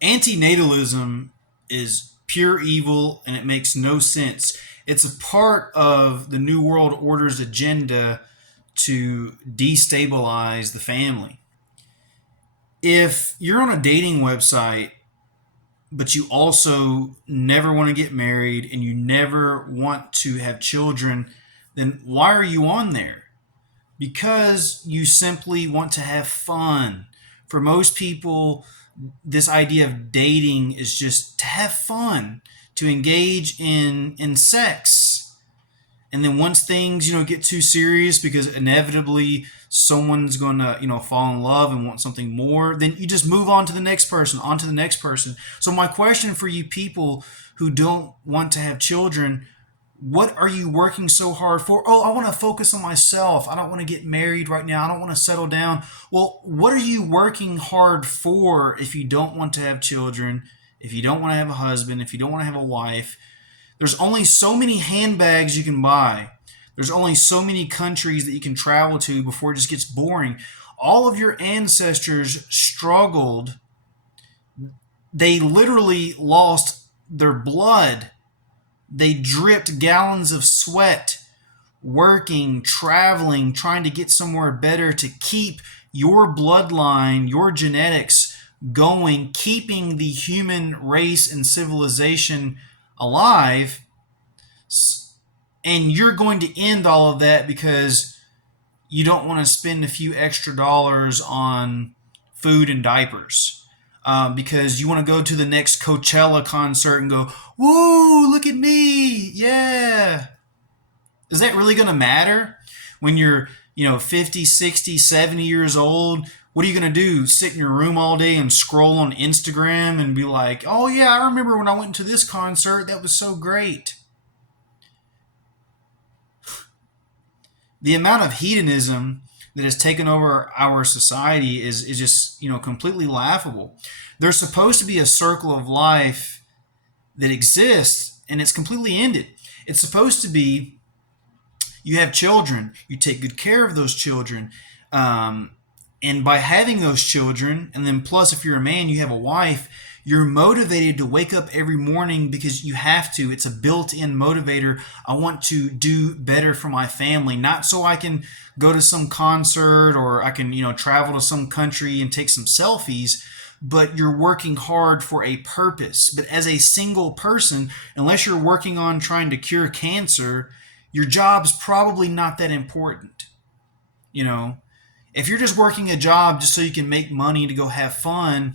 Antinatalism is pure evil and it makes no sense. It's a part of the New World Order's agenda to destabilize the family. If you're on a dating website, but you also never want to get married and you never want to have children, then why are you on there? Because you simply want to have fun. For most people, this idea of dating is just to have fun, to engage in sex. And then once things, get too serious because inevitably someone's going to, fall in love and want something more, then you just move on to the next person, on to the next person. So my question for you people who don't want to have children, what are you working so hard for? Oh, I want to focus on myself. I don't want to get married right now. I don't want to settle down. Well, what are you working hard for if you don't want to have children, if you don't want to have a husband, if you don't want to have a wife? There's only so many handbags you can buy. There's only so many countries that you can travel to before it just gets boring. All of your ancestors struggled. They literally lost their blood. They dripped gallons of sweat, working, traveling, trying to get somewhere better to keep your bloodline, your genetics going, keeping the human race and civilization alive. And you're going to end all of that because you don't want to spend a few extra dollars on food and diapers. Because you want to go to the next Coachella concert and go, woo, look at me. Yeah. Is that really going to matter when you're, 50, 60, 70 years old? What are you going to do? Sit in your room all day and scroll on Instagram and be like, oh, yeah, I remember when I went to this concert. That was so great. The amount of hedonism that has taken over our society is just, completely laughable. There's supposed to be a circle of life that exists and it's completely ended. It's supposed to be you have children, you take good care of those children, and by having those children, and then plus if you're a man, you have a wife, you're motivated to wake up every morning because you have to. It's a built-in motivator. I want to do better for my family, not so I can go to some concert or I can, travel to some country and take some selfies, but you're working hard for a purpose. But as a single person, unless you're working on trying to cure cancer, your job's probably not that important. You know, if you're just working a job just so you can make money to go have fun,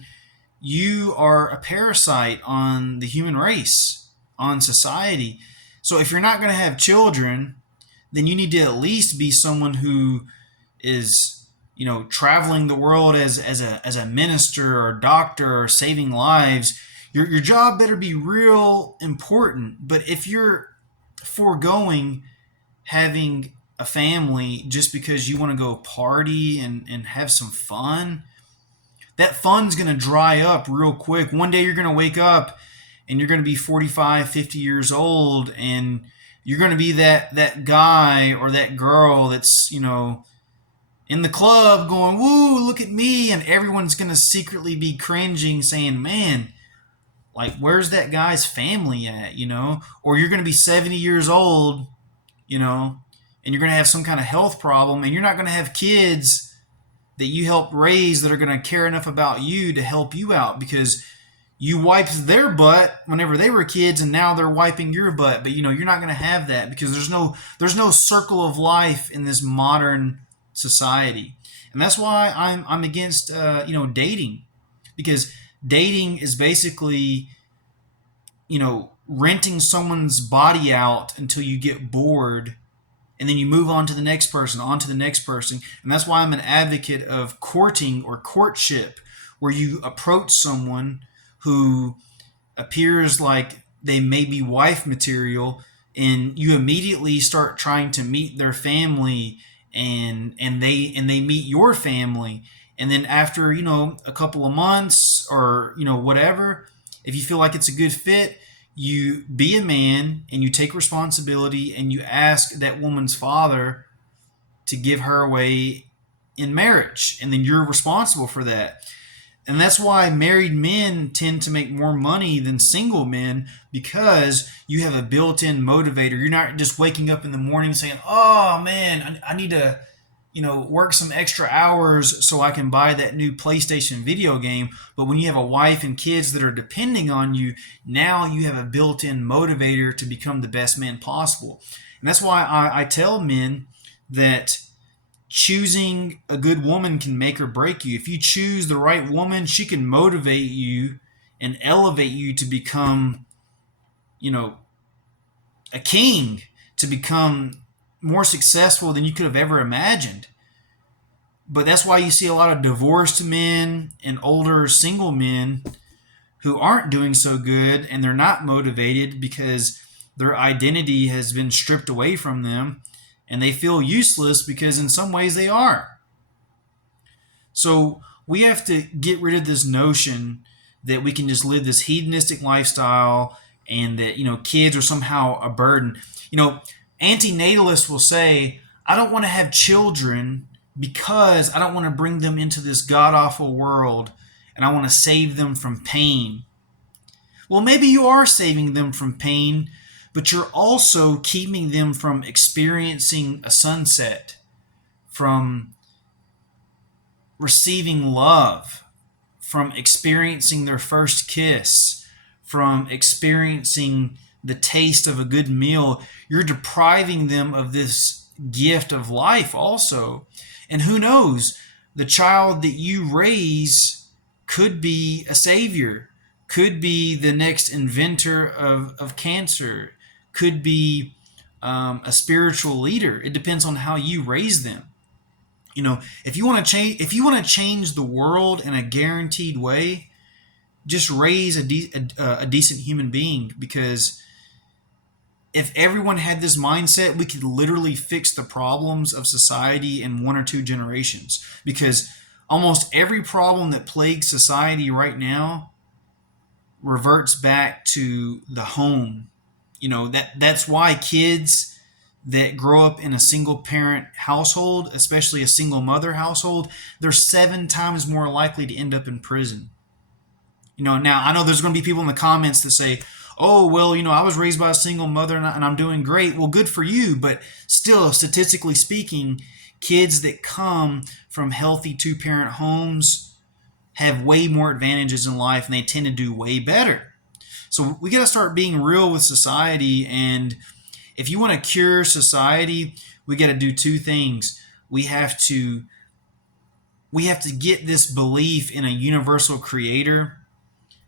you are a parasite on the human race, on society. So if you're not going to have children, then you need to at least be someone who is, traveling the world as a minister or doctor or saving lives. Your job better be real important. But if you're foregoing having a family just because you want to go party and have some fun, that fun's going to dry up real quick. One day you're going to wake up and you're going to be 45, 50 years old and you're going to be that guy or that girl that's, in the club going, woo, look at me. And everyone's going to secretly be cringing saying, man, like, where's that guy's family at, Or you're going to be 70 years old, and you're going to have some kind of health problem and you're not going to have kids that you help raise that are going to care enough about you to help you out because you wiped their butt whenever they were kids and now they're wiping your butt. But you're not going to have that because there's no circle of life in this modern society. And that's why I'm against dating, because dating is basically renting someone's body out until you get bored and then you move on to the next person, on to the next person. And that's why I'm an advocate of courting or courtship, where you approach someone who appears like they may be wife material and you immediately start trying to meet their family and they meet your family. And then after, a couple of months or, whatever, if you feel like it's a good fit, you be a man and you take responsibility and you ask that woman's father to give her away in marriage. And then you're responsible for that. And that's why married men tend to make more money than single men, because you have a built-in motivator. You're not just waking up in the morning saying, "Oh man, I need to, work some extra hours so I can buy that new PlayStation video game." But when you have a wife and kids that are depending on you, now you have a built-in motivator to become the best man possible. And that's why I tell men that choosing a good woman can make or break you. If you choose the right woman, she can motivate you and elevate you to become, you know, a king, to become more successful than you could have ever imagined. But that's why you see a lot of divorced men and older single men who aren't doing so good, and they're not motivated because their identity has been stripped away from them, and they feel useless because in some ways they are. So we have to get rid of this notion that we can just live this hedonistic lifestyle, and that kids are somehow a burden. Antinatalists will say, I don't want to have children because I don't want to bring them into this god awful world, and I want to save them from pain. Well, maybe you are saving them from pain, but you're also keeping them from experiencing a sunset, from receiving love, from experiencing their first kiss, from experiencing the taste of a good meal. You're depriving them of this gift of life also. And who knows, the child that you raise could be a savior, could be the next inventor of cancer, could be a spiritual leader. It depends on how you raise them. If you want to change the world in a guaranteed way, just raise a decent human being. Because if everyone had this mindset, we could literally fix the problems of society in 1 or 2 generations. Because almost every problem that plagues society right now reverts back to the home. That's why kids that grow up in a single parent household, especially a single mother household, they're 7 times more likely to end up in prison. Now I know there's going to be people in the comments that say, oh, well, I was raised by a single mother and I'm doing great. Well, good for you. But still, statistically speaking, kids that come from healthy 2-parent homes have way more advantages in life, and they tend to do way better. So we got to start being real with society. And if you want to cure society, we got to do 2 things. We have to get this belief in a universal creator,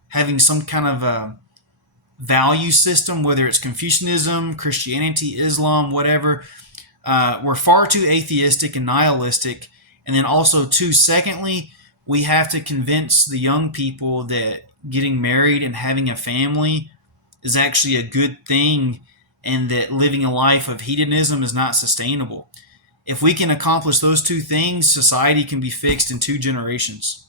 having some kind of a value system, whether it's Confucianism, Christianity, Islam, whatever. We're far too atheistic and nihilistic. And then also, secondly, we have to convince the young people that getting married and having a family is actually a good thing, and that living a life of hedonism is not sustainable. If we can accomplish those 2 things, society can be fixed in 2 generations.